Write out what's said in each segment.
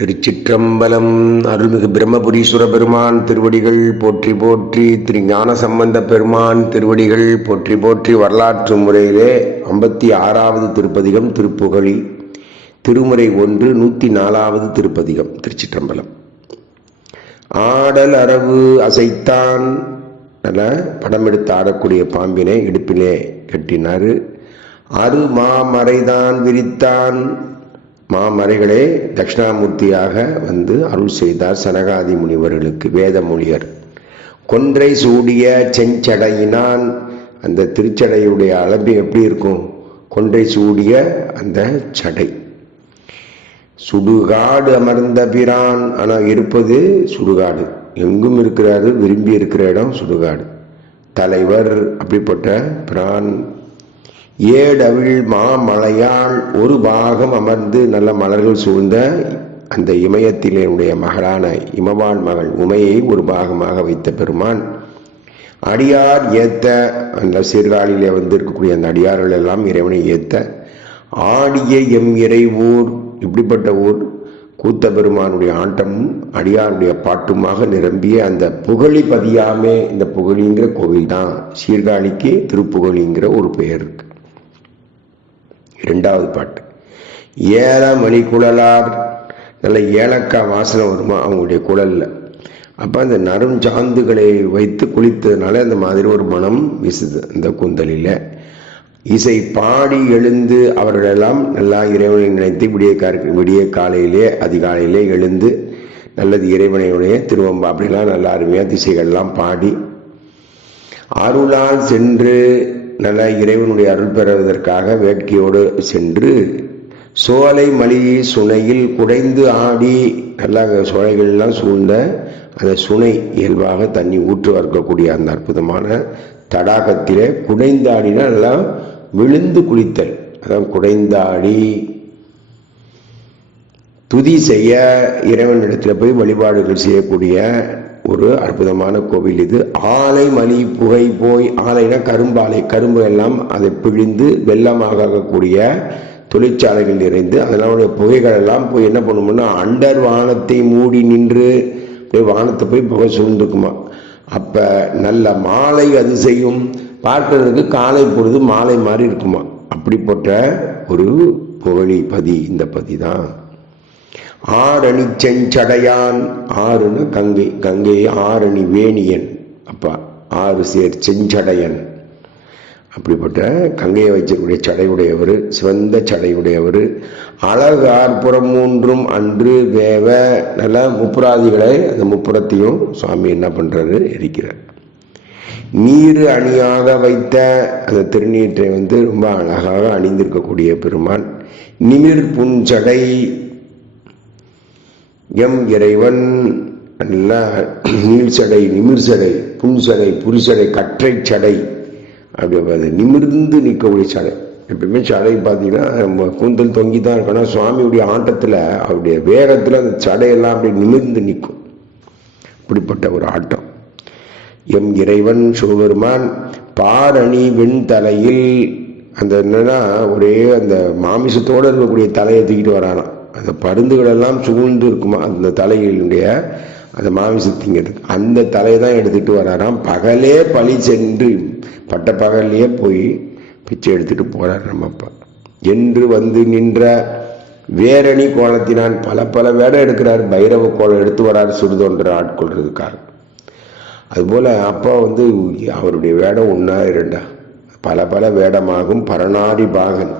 திருச்சிற்றம்பலம் அருள்மிகு பிரம்மபுரீஸ்வர பெருமான் திருவடிகள் போற்றி போற்றி திரு ஞான சம்பந்த பெருமான் திருவடிகள் போற்றி போற்றி வரலாற்று முறையிலே ஐம்பத்தி ஆறாவது திருப்பதிகம் திருப்புகழி திருமுறை ஒன்று நூற்றி நாலாவது திருப்பதிகம் திருச்சிற்றம்பலம். ஆடல் அரவு அசைத்தான் நல்ல படம் எடுத்து ஆடக்கூடிய பாம்பினை இடுப்பிலே கட்டினார். அரு மாமறைதான் விரித்தான். மாமறைகளே தட்சிணாமூர்த்தியாக வந்து அருள் செய்தார் சனகாதி முனிவர்களுக்கு வேதமொழியர் கொன்றை சூடிய செஞ்சடையினான். அந்த திருச்சடையுடைய அளவு எப்படி இருக்கும்? கொன்றை சூடிய அந்த சடை. சுடுகாடு அமர்ந்த பிரான். ஆனால் இருப்பது சுடுகாடு. எங்கும் இருக்கிறாரு விரும்பி இருக்கிற இடம் சுடுகாடு. தலைவர் அப்படிப்பட்ட பிரான் ஏடவிழ் மாமலையாள் ஒரு பாகம் அமர்ந்து நல்ல மலர்கள் சூழ்ந்த அந்த இமயத்தினுடைய மகளான இமவான் மகள் உமையை ஒரு பாகமாக வைத்த பெருமான். அடியார் ஏத்த அந்த சீர்காழியிலே வந்து இருக்கக்கூடிய அந்த அடியார்கள் எல்லாம் இறைவனை ஏத்த ஆடிய எம் இறைவூர் இப்படிப்பட்ட ஊர் கூத்த பெருமானுடைய ஆட்டமும் அடியாருடைய பாட்டுமாக நிரம்பிய அந்த புகழி பதியாமே இந்த புகழிங்கிற கோவில் தான் சீர்காழிக்கு திருப்புகழிங்கிற ஒரு பெயர். ரெண்டாவது இரண்டாவது பாட்டு. ஏல மணி குழலார் நல்ல ஏலக்காய் வாசனை வருமா அவங்களுடைய குழலில். அப்போ அந்த நரும் சாந்துகளை வைத்து குளித்ததுனால அந்த மாதிரி ஒரு மனம் வீசுது அந்த கூந்தலில். இசை பாடி எழுந்து அவர்களெல்லாம் நல்லா இறைவனை நினைத்து விடிய விடிய காலையிலே அதிகாலையிலே எழுந்து நல்லது இறைவனையுடைய திருவம்பா அப்படிலாம் நல்லா அருமையாக திசைகள்லாம் பாடி அருளால் சென்று நல்ல இறைவனுடைய அருள் பெறுவதற்காக வேட்கையோடு சென்று சோலை மலி சுனையில் குடைந்து ஆடி நல்லா சோலைகள்லாம் சூழ்ந்த அந்த சுனை இயல்பாக தண்ணி ஊற்று வர்க்கக்கூடிய அந்த அற்புதமான தடாகத்திலே குடைந்தாடினா நல்லா விழுந்து குளித்தல். அதான் குடைந்தாடி துதி செய்ய இறைவனிடத்தில் போய் வழிபாடுகள் செய்யக்கூடிய ஒரு அற்புதமான கோவில் இது. ஆலை மலி புகை போய் ஆலைனா கரும்பாலை கரும்பு எல்லாம் அதை பிழிந்து வெள்ளமாகக்கூடிய தொழிற்சாலைகள் நிறைந்து அதனுடைய புகைகள் எல்லாம் போய் என்ன பண்ணுமோன்னா அண்டர் வானத்தை மூடி நின்று போய் வானத்தை போய் புகை சூழ்ந்துக்குமா அப்போ நல்ல மாலை அது செய்யும். பார்க்கறதுக்கு காலை பொழுது மாலை மாதிரி இருக்குமா. அப்படிப்பட்ட ஒரு புகழி பதி இந்த பதி தான். ஆரணி செஞ்சடையான் ஆறுன்னு கங்கை. கங்கை ஆரணி வேணியன். அப்பா ஆறு சேர் செஞ்சடையன். அப்படிப்பட்ட கங்கையை வச்சிருக்கூடிய சடையுடையவர் சிவந்த சடையுடையவர் அழகு புறம் மூன்றும் அன்று வேவ நல்ல முப்புராதிகளை அந்த முப்புறத்தையும் சுவாமி என்ன பண்ணுறாரு எரிக்கிறார். நீர் அணியாக வைத்த அந்த திருநீற்றை வந்து ரொம்ப அழகாக அணிந்திருக்கக்கூடிய பெருமான். நீர் புஞ்சடை எம் இறைவன் நல்ல நீழ்ச்சடை நிமிர்சடை புன்சடை புரிசடை கற்றை சடை அப்படி நிமிர்ந்து நிற்கக்கூடிய சடை. எப்பயுமே சடை பார்த்தீங்கன்னா நம்ம கூந்தல் தொங்கி தான் இருக்கணும். சுவாமியுடைய ஆட்டத்தில் அவருடைய வேகத்தில் அந்த சடையெல்லாம் அப்படி நிமிர்ந்து நிற்கும். இப்படிப்பட்ட ஒரு ஆட்டம். எம் இறைவன் சிவபெருமான் பாரணி வெண்தலையில் அந்த என்னன்னா ஒரே அந்த மாமிசத்தோடு இருக்கக்கூடிய தலையை தூக்கிட்டு வரானாம். அந்த பருந்துகளெல்லாம் சூழ்ந்து இருக்குமா? அந்த தலையினுடைய அந்த மாமிசத்திங்கிறது. அந்த தலையை தான் எடுத்துகிட்டு வராராம். பகலே பழி சென்று பட்ட பகல்லையே போய் பிச்சை எடுத்துகிட்டு போகிறார் நம்ம அப்பா என்று வந்து நின்ற வேரணி கோலத்தினான் பல பல வேடம் எடுக்கிறார். பைரவ கோலம் எடுத்து வரார் சுடுதொன்ற ஆட்கொள்றதுக்காக. அதுபோல் அப்பா வந்து அவருடைய வேடம் ஒன்றா இரண்டா? பல பல வேடமாகும் பரணாரி பாகன்.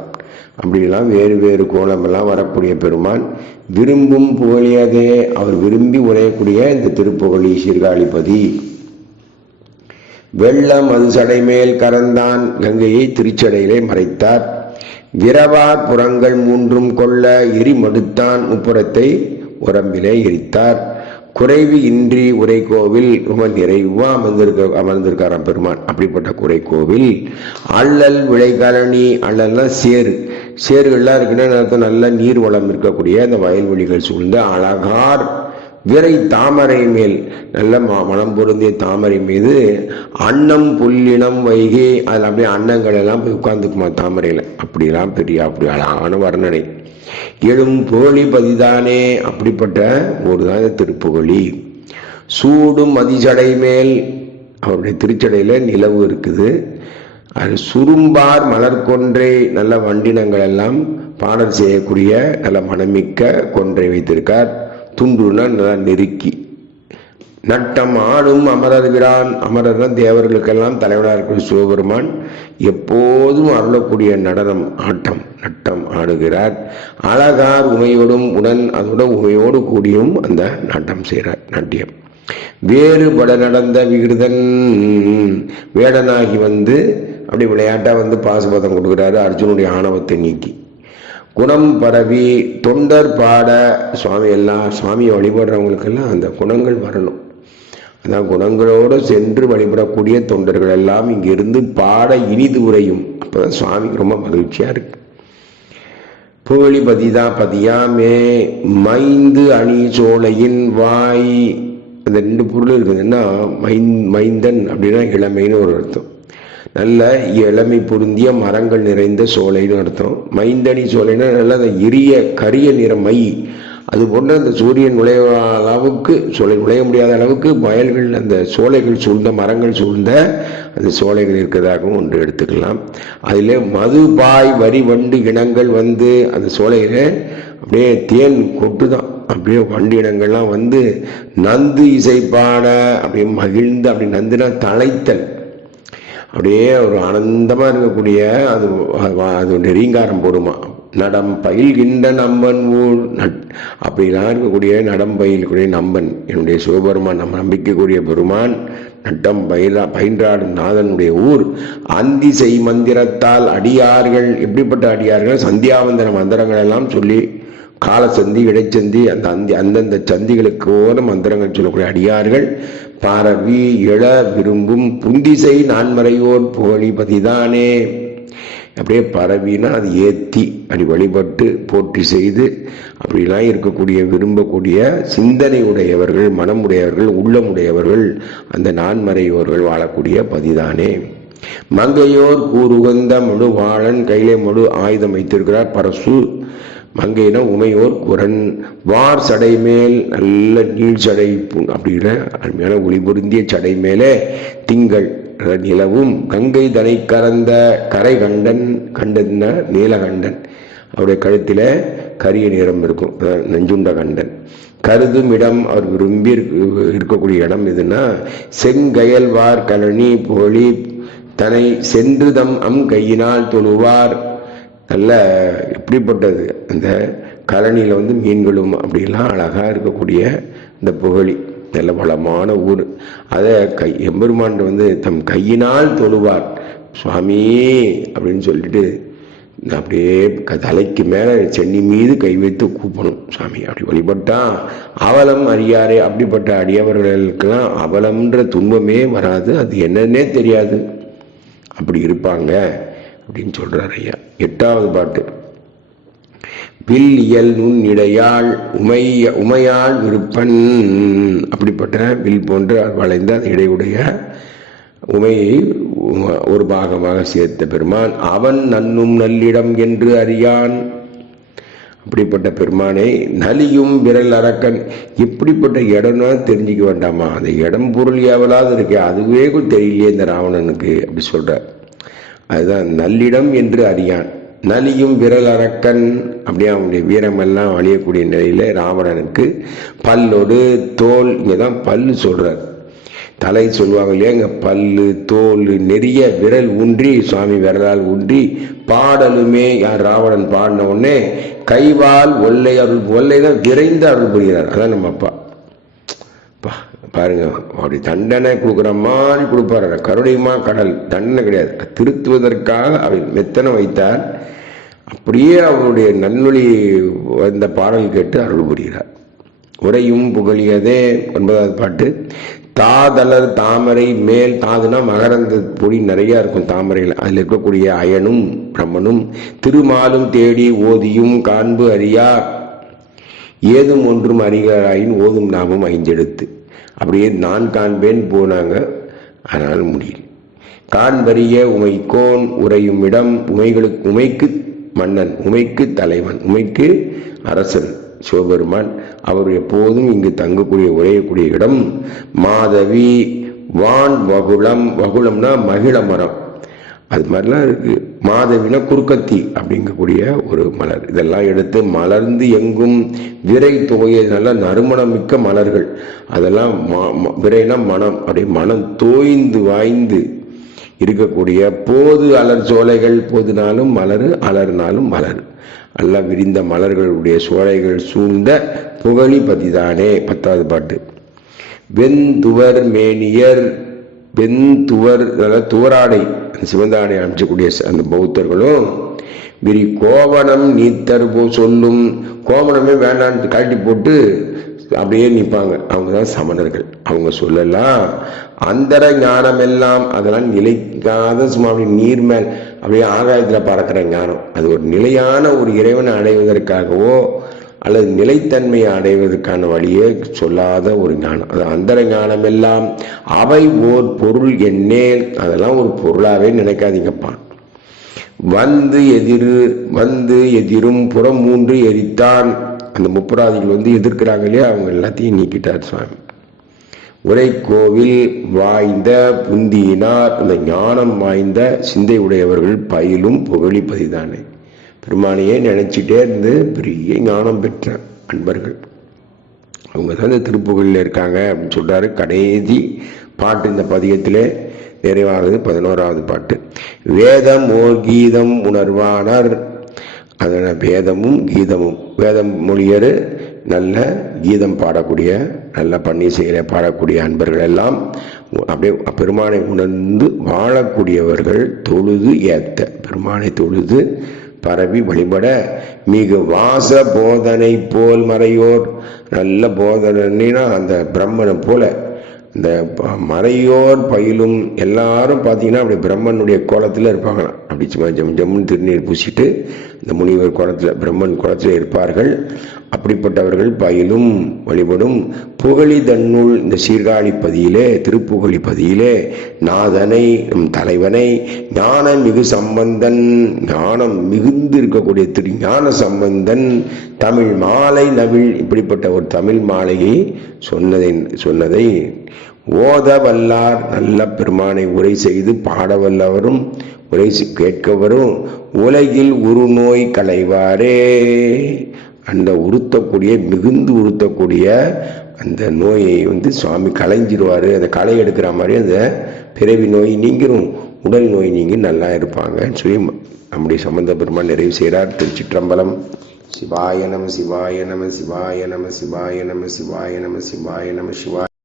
அப்படிலாம் வேறு வேறு கோலமெல்லாம் வரக்கூடிய பெருமான் விரும்பும் புகழியதே அவர் விரும்பி உரையக்கூடிய இந்த திருப்புகழி சீர்காழிபதி வெள்ளம் அது மேல் கறந்தான் கங்கையை திருச்சடையிலே மறைத்தார். விரவா புறங்கள் மூன்றும் கொள்ள எரி மடுத்தான் உரம்பிலே எரித்தார். குறைவு இன்றி உரை கோவில் ரொம்ப நிறைவா அமர்ந்திருக்க அமர்ந்திருக்காராம் பெருமான். அப்படிப்பட்ட குறை கோவில் அள்ளல் விளைகலனி அள்ளல்னா சேரு சேறுகள்லாம் இருக்குன்னா நல்ல நீர் வளம் இருக்கக்கூடிய அந்த வயல்வெளிகள் சூழ்ந்த அழகார் விரை தாமரை மேல் நல்ல மனம் பொருந்திய தாமரை மீது அன்னம் புல்லினம் வைகை அதில் அப்படியே அன்னங்கள் எல்லாம் போய் உட்காந்துக்குமா தாமரையில். அப்படிலாம் பெரிய அப்படி அழகான வர்ணனை. எழும் புகழி பதிதானே? அப்படிப்பட்ட ஒரு தான் திருப்புகழி. சூடும் மதிச்சடை மேல் அவருடைய திருச்சடையில நிலவு இருக்குது. அது சுரும்பார் மலர் கொன்றை நல்ல வண்டினங்கள் எல்லாம் பாடல் செய்யக்கூடிய நல்ல மனமிக்க கொன்றை வைத்திருக்கார். துண்டுனா நல்லா நெருக்கி. நட்டம் ஆடும் அமரர் விரான். அமரர்னா தேவர்களுக்கெல்லாம் தலைவனாக இருக்கிற சிவபெருமான். எப்போதும் அருளக்கூடிய நடனம். ஆட்டம் நட்டம் ஆடுகிறார். அழகார் உமையோடும் உடன் அதோட உமையோடு கூடியும் அந்த நாட்டம் செய்கிறார் நாட்டியம். வேறுபட நடந்த விகிருதன் வேடனாகி வந்து அப்படி விளையாட்டா வந்து பாசுபதம் கொடுக்குறாரு அர்ஜுனுடைய ஆணவத்தை நீக்கி. குணம் பரவி தொண்டர் பாட சுவாமி எல்லாம் சுவாமியை வழிபடுறவங்களுக்கெல்லாம் அந்த குணங்கள் வரணும். அதான் குணங்களோடு சென்று வழிபடக்கூடிய தொண்டர்கள் எல்லாம் இங்கிருந்து பாட இனிது உரையும் அப்பதான் சுவாமிக்கு ரொம்ப மகிழ்ச்சியாக இருக்குது புகழி பதிதா பதியாமே மைந்து அணி சோலையின் வாய். அந்த ரெண்டு பொருள் இருக்குதுன்னா மைந் மைந்தன் அப்படின்னா இளமைன்னு ஒரு அர்த்தம். நல்ல இளமை பொருந்திய மரங்கள் நிறைந்த சோலைன்னு அர்த்தம். மைந்தணி சோலைன்னா நல்ல அந்த இரிய கரிய நிற மை. அது போன்ற அந்த சூரியன் நுழைய அளவுக்கு சோலை நுழைய முடியாத அளவுக்கு வயல்கள் அந்த சோலைகள் சூழ்ந்த மரங்கள் சூழ்ந்த அந்த சோலைகள் இருக்கிறதாகவும் ஒன்று எடுத்துக்கலாம். அதில் மது பாய் வரி வண்டு இனங்கள் வந்து அந்த சோலையில் அப்படியே தேன் கொட்டு தான் அப்படியே வண்டு இனங்கள்லாம் வந்து நந்து இசைப்பாட அப்படியே மகிழ்ந்து அப்படி நந்துனா தலைத்தல் அப்படியே ஒரு ஆனந்தமாக இருக்கக்கூடிய அது அது நெறிங்காரம் போடுமா. நடம் பயில்கின்ற நம்பன் ஊர் நட் அப்படிலாம் இருக்கக்கூடிய நடம் பயில்கூடிய நம்பன். என்னுடைய சிவபெருமான் நம்ம நம்பிக்கைக்கூடிய பெருமான் நட்டம் பயிலா பயின்றாடும் நாதனுடைய ஊர். அந்திசை மந்திரத்தால் அடியார்கள் எப்படிப்பட்ட அடியார்கள்? சந்தியாவந்தன மந்திரங்கள் எல்லாம் சொல்லி காலசந்தி இடைச்சந்தி அந்த அந்தி அந்தந்த சந்திகளுக்கோன மந்திரங்கள் சொல்லக்கூடிய அடியார்கள். பாரவி இழ விரும்பும் புந்திசை நான்மறையோர் புகழி பதிதானே. அப்படியே பரவினா அது ஏற்றி அப்படி வழிபட்டு போற்றி செய்து அப்படிலாம் இருக்கக்கூடிய விரும்பக்கூடிய சிந்தனை உடையவர்கள் மனமுடையவர்கள் உள்ளமுடையவர்கள் அந்த நான்மறையோர்கள் வாழக்கூடிய பதிதானே. மங்கையோர் கூறுகந்த முழு வாழன் கையிலே முழு ஆயுதம் வைத்திருக்கிறார் பரசு. மங்கையின உமையோர் குரன். வார் சடை மேல் நல்ல நீள் சடை அப்படிங்கிற அருமையான ஒளி பொருந்திய சடை மேலே திங்கள். நிலவும் கங்கை தனை கறந்த கரைகண்டன் கண்டன்னா நீலகண்டன். அவருடைய கழுத்தில் கரிய நிறம் இருக்கும். நஞ்சுண்ட கண்டன். கருதும் இடம் அவர் விரும்பி இருக்கக்கூடிய இடம் எதுன்னா செங்கயல்வார் கழனி பொழி தனை சென்று தம் அம் கையினால் தொழுவார். நல்ல எப்படிப்பட்டது அந்த கழனியில் வந்து மீன்களும் அப்படிலாம் அழகாக இருக்கக்கூடிய இந்த புகழி. நல்ல வளமான ஊர். அதை கை எம்பெருமான் வந்து தம் கையினால் தொழுவார். சுவாமி அப்படின்னு சொல்லிட்டு அப்படியே தலைக்கு மேலே சென்னி மீது கை வைத்து கூப்பணும் சாமி அப்படி வழிபட்டா அவலம் அறியாரே அப்படிப்பட்ட அடியவர்களுக்கெல்லாம் அவலம்ன்ற துன்பமே வராது அது என்னன்னே தெரியாது. அப்படி இருப்பாங்க அப்படின்னு சொல்றார் ஐயா. எட்டாவது பாட்டு. வில் இயல் நுண் இடையாள் உமைய உமையாள் விருப்பன். அப்படிப்பட்ட வில் போன்று வளைந்த அந்த இடையுடைய உமையை ஒரு பாகமாக சேர்த்த பெருமான். அவன் நன்னும் நல்லிடம் என்று அறியான். அப்படிப்பட்ட பெருமானை நலியும் விரல் அரக்கன் எப்படிப்பட்ட இடம்னா தெரிஞ்சுக்க வேண்டாமா? அந்த இடம் பொருள் எவளாவது இருக்கே அதுவே தெரியலையே இந்த ராவணனுக்கு அப்படி சொல்ற அதுதான் நல்லிடம் என்று அறியான். நலியும் விரல் அரக்கன் அப்படியே அவனுடைய வீரமெல்லாம் அழியக்கூடிய நிலையில ராவணனுக்கு பல்லோடு தோல் இங்கே தான் பல்லு சொல்றார். தலை சொல்லுவாங்க இல்லையா இங்கே பல்லு தோல் நெறிய விரல் ஊன்றி சுவாமி விரலால் ஊன்றி பாடலுமே யார் ராவணன் பாடின உடனே கைவால் ஒல்லை அருள் ஒல்லை தான் விரைந்து அருள் புரிகிறார். அதான் நம்ம அப்பா. பாருங்க அப்படி தண்டனை கொடுக்குற மாதிரி கொடுப்பாரு. கருடையுமா கடல் தண்டனை கிடையாது. திருத்துவதற்காக அவர் மெத்தனை வைத்தார். அப்படியே அவருடைய நன்னொழி வந்த பாடல் கேட்டு அருள் புரிகிறார். உரையும் புகழியதே ஒன்பதாவது பாட்டு. தாதலர் தாமரை மேல் தாதுனா மகரந்த பொடி நிறைய இருக்கும் தாமரையில். அதில் இருக்கக்கூடிய அயனும் பிரம்மனும் திருமாலும் தேடி ஓதியும் காண்பு அறியா ஏதும் ஒன்றும் அறிகராயின் ஓதும் நாமும் ஐந்தெடுத்து அப்படியே நான் காண்பேன் போனாங்க ஆனால் முடியல. காண்பறிய உமைக்கோன் உறையும் இடம் உமைகளுக்கு உமைக்கு மன்னன் உமைக்கு தலைவன் உமைக்கு அரசன் சிவபெருமான். அவர் எப்போதும் இங்கு தங்கக்கூடிய உரையக்கூடிய இடம் மாதவி வான் வகுளம் வகுளம்னா மகிழ மரம். அது மாதிரிலாம் இருக்கு. மாதவினா குறுக்கத்தி அப்படிங்கக்கூடிய ஒரு மலர். இதெல்லாம் எடுத்து மலர்ந்து எங்கும் விரை தோய நல்ல நறுமணம் மிக்க மலர்கள். அதெல்லாம் ம- விரைனா மனம். அப்படியே மனம் தோய்ந்து வாய்ந்து இருக்கக்கூடிய போது அலர் சோலைகள் போதுனாலும் மலர் அலர்னாலும் மலர். அல்ல விரிந்த மலர்களுடைய சோலைகள் சூழ்ந்த புகழி பதிதானே. பத்தாவது பாட்டு. வெந்துவர் மேனியர் வெந்துவர் அதாவது துவராடை அந்த சிவந்தாடை அமைச்சக்கூடிய அந்த பௌத்தர்களும் விரி கோவணம் நீத்தர் போ சொல்லும். கோவணமே வேண்டான்னு கழட்டி போட்டு அப்படியே நிற்பாங்க அவங்க தான் சமணர்கள். அவங்க சொல்லலாம் அந்தர ஞானம் எல்லாம் அதெல்லாம் நிலைக்காத சும்மா அப்படி நீர் மேல் அப்படியே ஆகாயத்தில் பறக்கிற ஞானம். அது ஒரு நிலையான ஒரு இறைவனை அடைவதற்காகவோ அல்லது நிலைத்தன்மையை அடைவதற்கான வழியை சொல்லாத ஒரு ஞானம். அது அந்தர ஞானம் எல்லாம் அவை ஓர் பொருள் என்னே அதெல்லாம் ஒரு பொருளாவே நினைக்காதீங்கப்பா. வந்து எதிர் வந்து எதிரும் புறம் மூன்று எரித்தான். அந்த முப்பராதிகள் வந்து எதிர்க்கிறாங்க இல்லையா? அவங்க எல்லாத்தையும் நீக்கிட்டார் சுவாமி. உரை கோவில் வாய்ந்த புந்தியினார் அந்த ஞானம் வாய்ந்த சிந்தை உடையவர்கள் பயிலும் புகழிப்பதிதானே பெருமானையே நினைச்சிட்டே இருந்து பெரிய ஞானம் பெற்ற அன்பர்கள். அவங்க தான் இந்த திருப்புகழில் இருக்காங்க அப்படின்னு சொல்றாரு. கடைசி பாட்டு இந்த பதிகத்திலே நிறைவாகுது பதினோராவது பாட்டு. வேதம் ஓர் கீதம் உணர்வானார் அதனால் வேதமும் கீதமும். வேதம் மொழியர் நல்ல கீதம் பாடக்கூடிய நல்ல பண்ணி செய்கிற பாடக்கூடிய அன்பர்கள் எல்லாம் அப்படியே பெருமானை உணர்ந்து வாழக்கூடியவர்கள் தொழுது ஏத்த பெருமானை தொழுது பரவி வழிபட. மிகு வாச போதனை போல் மறையோர். நல்ல போதனைனா அந்த பிரம்மனை போல. இந்த மறையோர் பயிலும் எல்லாரும் பார்த்தீங்கன்னா அப்படி பிரம்மனுடைய கோலத்தில் இருப்பாங்களாம். அப்படி சும்மா ஜம் ஜம்முன்னு திருநீர் பூசிட்டு இந்த முனிவர் குளத்தில் பிரம்மன் குளத்தில் இருப்பார்கள். அப்படிப்பட்டவர்கள் பயிலும் வழிபடும் புகழி தன்னுள் இந்த சீர்காழி பதியிலே திருப்புகழி பதியிலே நாதனை நம் தலைவனை ஞான மிகு சம்பந்தன் ஞானம் மிகுந்து இருக்கக்கூடிய திரு ஞான சம்பந்தன் தமிழ் மாலை நவிழ் இப்படிப்பட்ட ஒரு தமிழ் மாலையை சொன்னதை சொன்னதை ஓத வல்லார் நல்ல பெருமானை உரை செய்து பாட வல்லவரும் உரை கேட்கவரும் உலகில் உருநோய் களைவாரே. அந்த உறுத்தக்கூடிய மிகுந்து உறுத்தக்கூடிய அந்த நோயை வந்து சுவாமி களைஞ்சிருவாரு. அந்த களை எடுக்கிற மாதிரி அந்த பிறவி நோய் நீங்கிரும். உடல் நோய் நீங்கி நல்லா இருப்பாங்கன்னு சொல்லி நம்முடைய சம்பந்த பெருமான் நிறைவு செய்கிறார் திருச்சிற்றம்பலம். சிவாய நம சிவாய நம சிவாய நம சிவாய நம சிவாய நம சிவாய நம சிவாய